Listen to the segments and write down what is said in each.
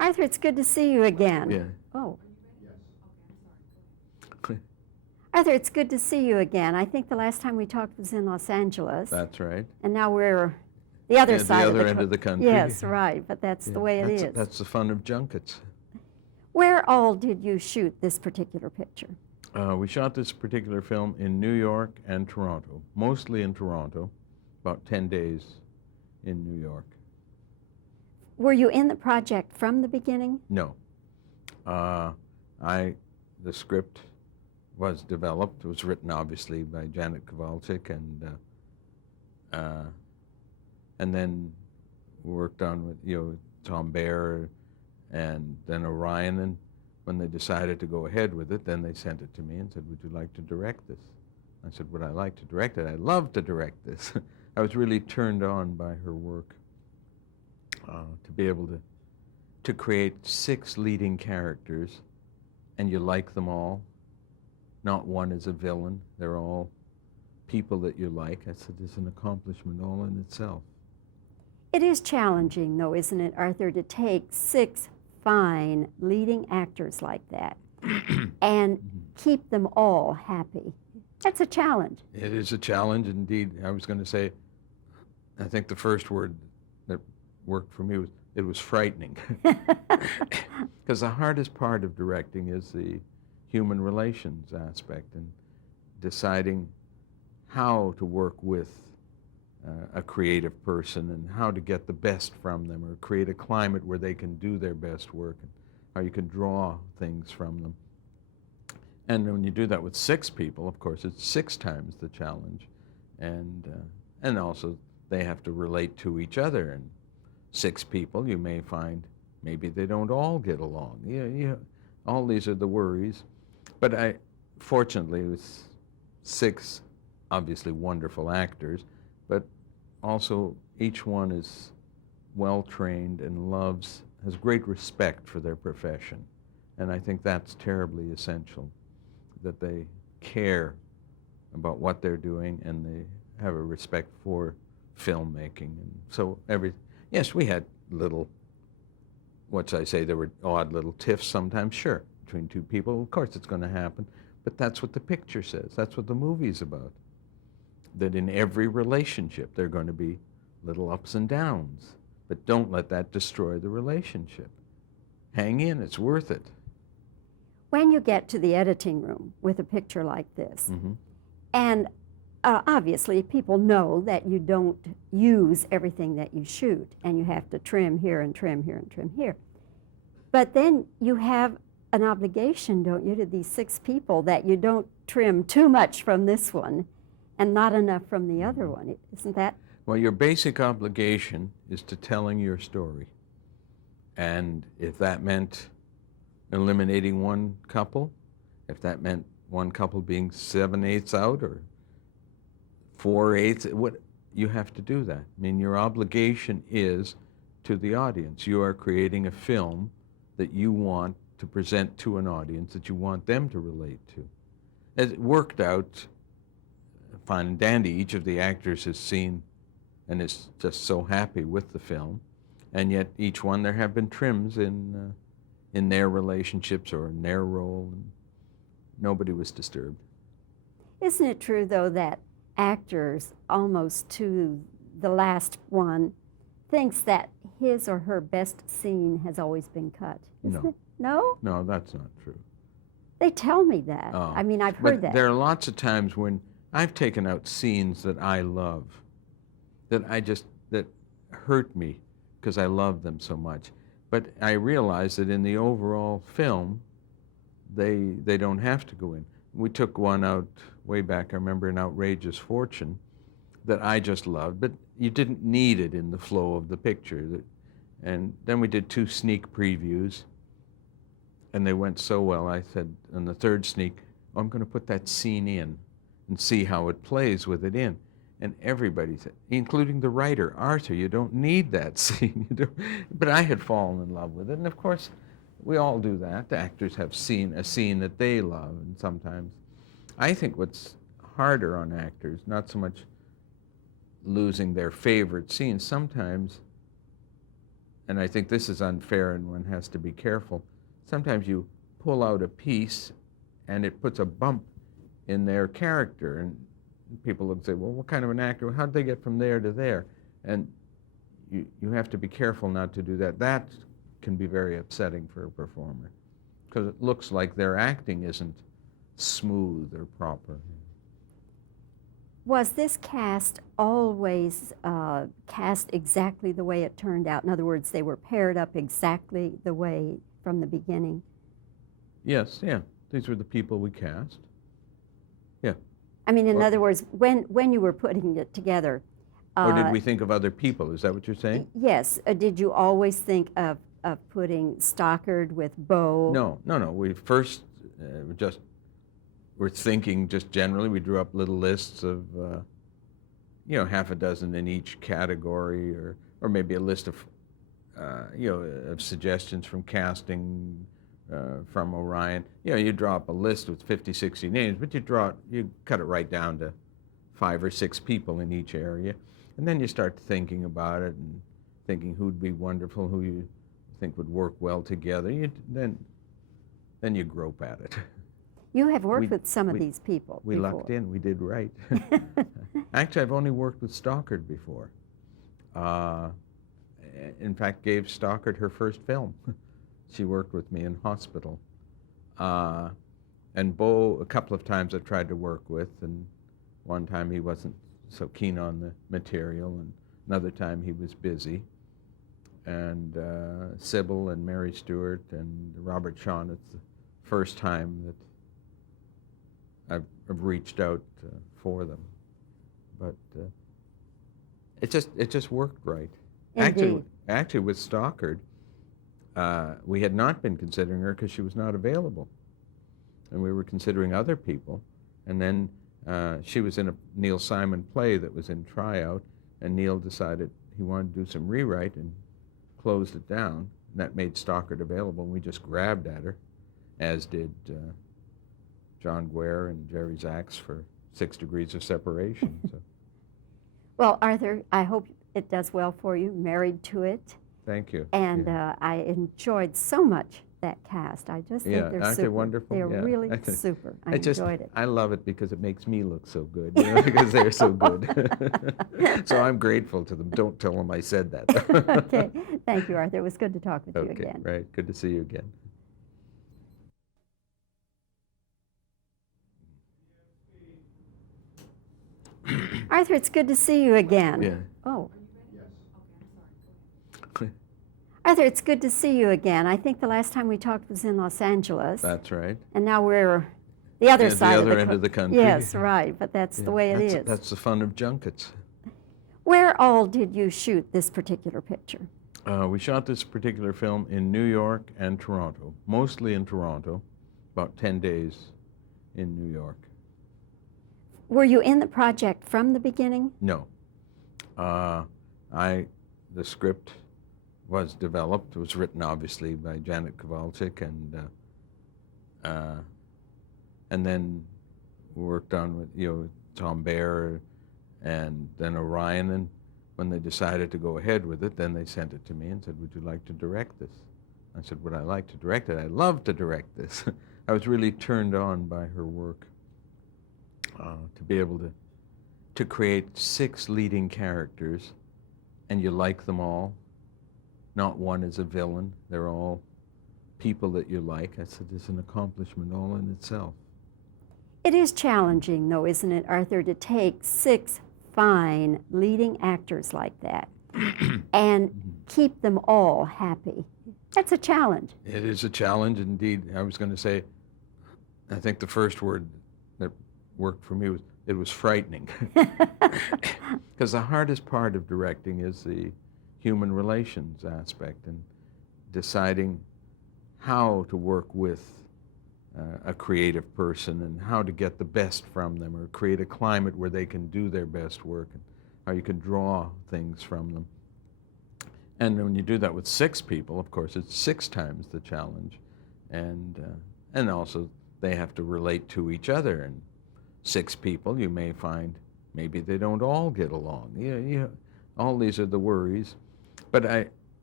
Arthur, it's good to see you again. Yeah. Oh. Arthur, it's good to see you again. I think the last time we talked was in Los Angeles. That's right. And now we're the other side the other end of the country. Yes, right, but that's the way it is. That's the fun of junkets. Where all did you shoot this particular picture? We shot this particular film in New York and Toronto, mostly in Toronto, about 10 days in New York. Were you in the project from the beginning? No. The script was developed. It was written, obviously, by Janet Kowalczyk, and then worked on with Tom Baer and then Orion. And when they decided to go ahead with it, then they sent it to me and said, "Would you like to direct this?" I said, "Would I like to direct it? I'd love to direct this." I was really turned on by her work, to be able to create 6 leading characters, and you like them all. Not one is a villain. They're all people that you like. I said, it's an accomplishment all in itself. It is challenging, though, isn't it, Arthur, to take 6 fine leading actors like that and keep them all happy. That's a challenge. It is a challenge, indeed. I was going to say, I think the first word that worked for me was, it was frightening. Because the hardest part of directing is the human relations aspect and deciding how to work with a creative person and how to get the best from them or create a climate where they can do their best work and how you can draw things from them. And when you do that with 6 people, of course, it's 6 times the challenge. And also they have to relate to each other. And 6 people, you may find maybe they don't all get along. All these are the worries. But fortunately, it was 6 obviously wonderful actors, but also each one is well-trained and has great respect for their profession. And I think that's terribly essential, that they care about what they're doing and they have a respect for filmmaking. And so yes, we had little, there were odd little tiffs sometimes, sure, between 2 people. Of course it's going to happen, but that's what the picture says. That's what the movie's about. That in every relationship there are going to be little ups and downs, but don't let that destroy the relationship. Hang in, it's worth it. When you get to the editing room with a picture like this, and obviously people know that you don't use everything that you shoot, and you have to trim here and trim here and trim here. But then you have an obligation, don't you, to these 6 people that you don't trim too much from this one and not enough from the other one. Isn't that? Well, your basic obligation is to telling your story. And if that meant eliminating one couple, if that meant one couple being 7/8 out or 4/8, you have to do that. I mean, your obligation is to the audience. You are creating a film that you want to present to an audience that you want them to relate to. It worked out fine and dandy. Each of the actors has seen and is just so happy with the film, and yet each one there have been trims in their relationships or in their role, and nobody was disturbed. Isn't it true, though, that actors, almost to the last one, thinks that his or her best scene has always been cut? Isn't it? No? No, that's not true. They tell me that. Oh. I mean, I've heard that. There are lots of times when I've taken out scenes that I love, that hurt me because I love them so much. But I realize that in the overall film, they don't have to go in. We took one out way back, I remember, An Outrageous Fortune, that I just loved, but you didn't need it in the flow of the picture. And then we did 2 sneak previews, and they went so well. I said on the 3rd sneak, I'm going to put that scene in and see how it plays with it in. And everybody said, including the writer, Arthur, you don't need that scene. But I had fallen in love with it. And of course, we all do that. The actors have seen a scene that they love. And sometimes, I think what's harder on actors, not so much losing their favorite scenes, sometimes and I think this is unfair and one has to be careful, sometimes you pull out a piece and it puts a bump in their character, and people would say, well, what kind of an actor, how did they get from there to there? And you have to be careful not to do that. That can be very upsetting for a performer, because it looks like their acting isn't smooth or proper. Was this cast always cast exactly the way it turned out? In other words, they were paired up exactly the way from the beginning? Yes, yeah. These were the people we cast. Yeah. I mean, in other words, when you were putting it together... Or did we think of other people? Is that what you're saying? Yes. Did you always think of putting Stockard with Bo? No. We first we're thinking just generally. We drew up little lists of, half a dozen in each category, or maybe a list of, of suggestions from casting from Orion. You draw up a list with 50, 60 names, but you cut it right down to 5 or 6 people in each area. And then you start thinking about it and thinking who'd be wonderful, who you think would work well together. Then you grope at it. You have worked with some of these people We before. lucked in. We did right. Actually, I've only worked with Stockard before. In fact, gave Stockard her first film. She worked with me in hospital. And Bo, a couple of times I've tried to work with, and one time he wasn't so keen on the material, and another time he was busy. And Sybil and Mary Stewart and Robert Shawn, it's the first time that I've reached out for them. But it just worked right. Indeed. Actually, with Stockard, we had not been considering her because she was not available, and we were considering other people. And then she was in a Neil Simon play that was in tryout, and Neil decided he wanted to do some rewrite and closed it down. And that made Stockard available, and we just grabbed at her, as did John Guare and Jerry Zaks for 6 Degrees of Separation. So. Well, Arthur, I hope it does well for you, married to it. Thank you. And I enjoyed so much that cast. I just think they're aren't super. they wonderful? They're Yeah. really super. I enjoyed it. I love it because it makes me look so good, because they're so good. So I'm grateful to them. Don't tell them I said that. Okay. Thank you, Arthur. It was good to talk with you again. Okay, right. Good to see you again. Arthur, it's good to see you again. Yeah. Oh. Arthur, it's good to see you again. I think the last time we talked was in Los Angeles. That's right. And now we're the other side the other end of the country. Yes, right. But that's the way it is. That's the fun of junkets. Where all did you shoot this particular picture? We shot this particular film in New York and Toronto, mostly in Toronto, about 10 days in New York. Were you in the project from the beginning? No. The script was developed. It was written, obviously, by Janet Kowalczyk, and then worked on with Tom Baer and then Orion. And when they decided to go ahead with it, then they sent it to me and said, "Would you like to direct this?" I said, "Would I like to direct it? I'd love to direct this." I was really turned on by her work. To be able to create 6 leading characters, and you like them all. Not one is a villain. They're all people that you like. I said, it's an accomplishment all in itself. It is challenging, though, isn't it, Arthur, to take 6 fine leading actors like that and keep them all happy. That's a challenge. It is a challenge, indeed. I was going to say, I think the first word that worked for me was, it was frightening. Because the hardest part of directing is the human relations aspect, and deciding how to work with a creative person and how to get the best from them, or create a climate where they can do their best work, and how you can draw things from them. And when you do that with 6 people, of course, it's 6 times the challenge. And also they have to relate to each other. And 6 people, you may find maybe they don't all get along. All these are the worries. But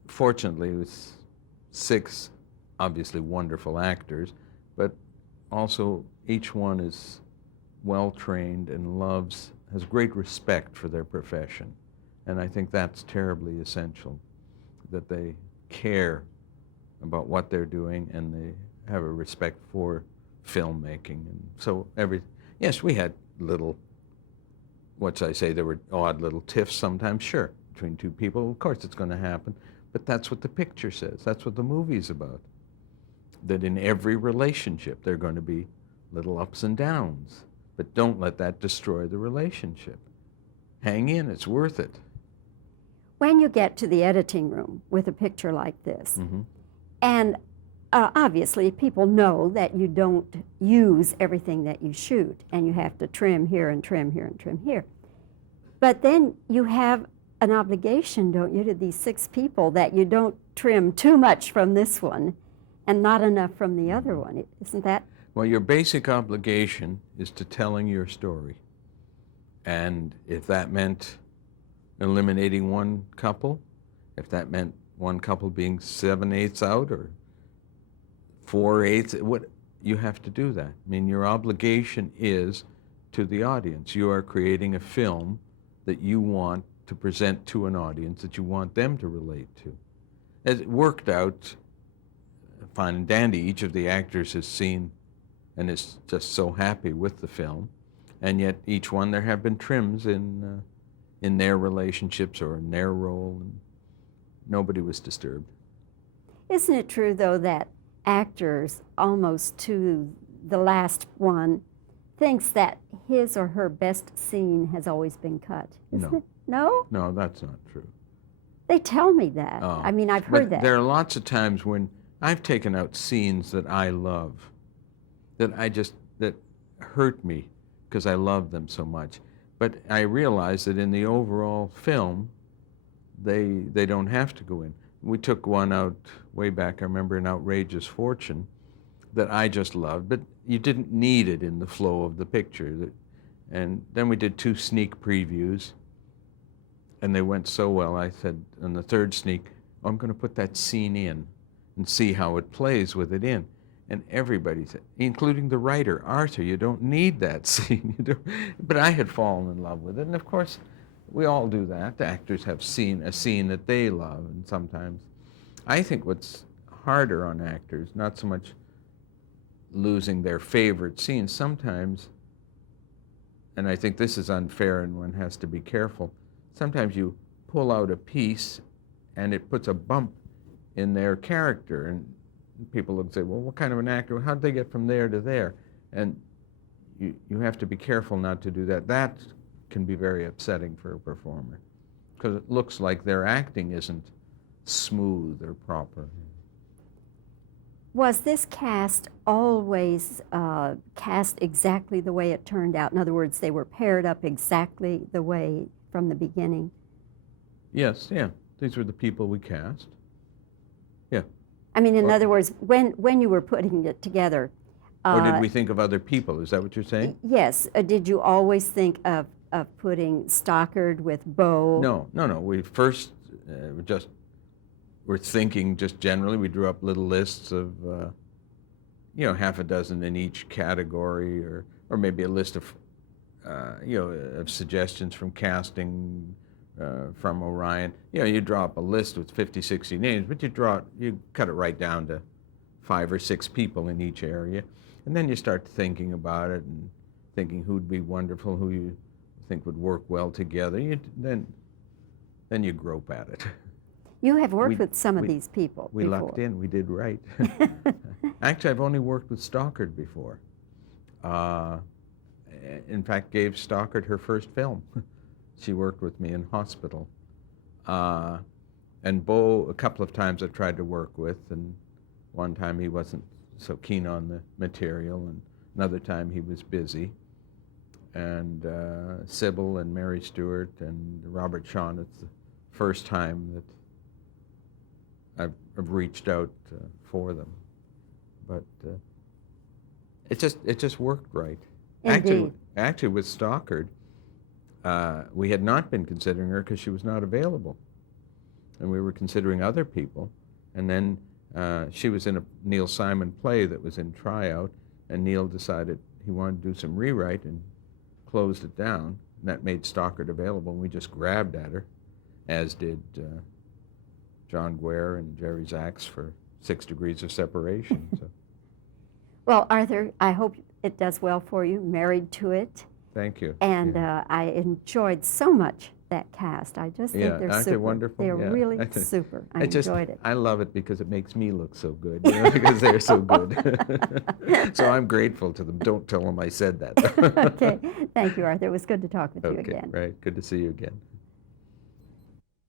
fortunately, it was 6 obviously wonderful actors, but also each one is well trained and has great respect for their profession. And I think that's terribly essential, that they care about what they're doing and they have a respect for filmmaking. And so yes, we had there were odd little tiffs sometimes, sure, between 2 people. Of course it's going to happen, but that's what the picture says. That's what the movie's about. That in every relationship there are going to be little ups and downs, but don't let that destroy the relationship. Hang in, it's worth it. When you get to the editing room with a picture like this, and obviously people know that you don't use everything that you shoot, and you have to trim here and trim here and trim here. But then you have an obligation, don't you, to these 6 people that you don't trim too much from this one and not enough from the other one. Isn't that? Well, your basic obligation is to telling your story. And if that meant eliminating one couple, if that meant one couple being 7/8 out or 4/8, you have to do that. I mean, your obligation is to the audience. You are creating a film that you want to present to an audience that you want them to relate to. As it worked out fine and dandy, each of the actors has seen and is just so happy with the film, and yet each one there have been trims in their relationships or in their role, and nobody was disturbed. Isn't it true, though, that actors, almost to the last one, thinks that his or her best scene has always been cut? Isn't it? No? No, that's not true. They tell me that. Oh. I mean, I've heard that. There are lots of times when I've taken out scenes that I love, that hurt me because I love them so much. But I realize that in the overall film, they don't have to go in. We took one out way back, I remember, An Outrageous Fortune, that I just loved, but you didn't need it in the flow of the picture. And then we did 2 sneak previews, and they went so well. I said on the 3rd sneak, I'm going to put that scene in and see how it plays with it in. And everybody said, including the writer, Arthur, you don't need that scene. But I had fallen in love with it. And of course, we all do that. The actors have seen a scene that they love, and sometimes. I think what's harder on actors, not so much losing their favorite scenes, sometimes, and I think this is unfair and one has to be careful, sometimes you pull out a piece and it puts a bump in their character, and people would say, well, what kind of an actor, how'd they get from there to there? And you have to be careful not to do that. That can be very upsetting for a performer, because it looks like their acting isn't smooth or proper. Was this cast always cast exactly the way it turned out? In other words, they were paired up exactly the way from the beginning? Yes, yeah. These were the people we cast. Yeah. I mean, in other words, when you were putting it together... or did we think of other people? Is that what you're saying? Yes. Did you always think of putting Stockard with Bo? No. We first we're thinking just generally. We drew up little lists of, half a dozen in each category, or maybe a list of, of suggestions from casting, from Orion. You draw up a list with 50, 60 names, but you cut it right down to 5 or 6 people in each area. And then you start thinking about it and thinking who'd be wonderful, who you think would work well together. Then you grope at it. You have worked with some of these people We before. lucked in. We did right. Actually, I've only worked with Stockard before. In fact, gave Stockard her first film. She worked with me in hospital. And Bo, a couple of times I've tried to work with, and one time he wasn't so keen on the material, and another time he was busy. And Sybil and Mary Stewart and Robert Shawn, it's the first time that I've reached out for them, but it just worked right. Indeed. Actually, with Stockard, we had not been considering her because she was not available, and we were considering other people. And then she was in a Neil Simon play that was in tryout, and Neil decided he wanted to do some rewrite and closed it down. And that made Stockard available, and we just grabbed at her, as did John Guare and Jerry Zaks for 6 Degrees of Separation. So. Well, Arthur, I hope it does well for you, married to it. Thank you. And I enjoyed so much that cast. I just think they're aren't super. they wonderful? They're Yeah. really super. I enjoyed it. I love it because it makes me look so good, because they're so good. So I'm grateful to them. Don't tell them I said that. Okay. Thank you, Arthur. It was good to talk with you again. Okay, right. Good to see you again.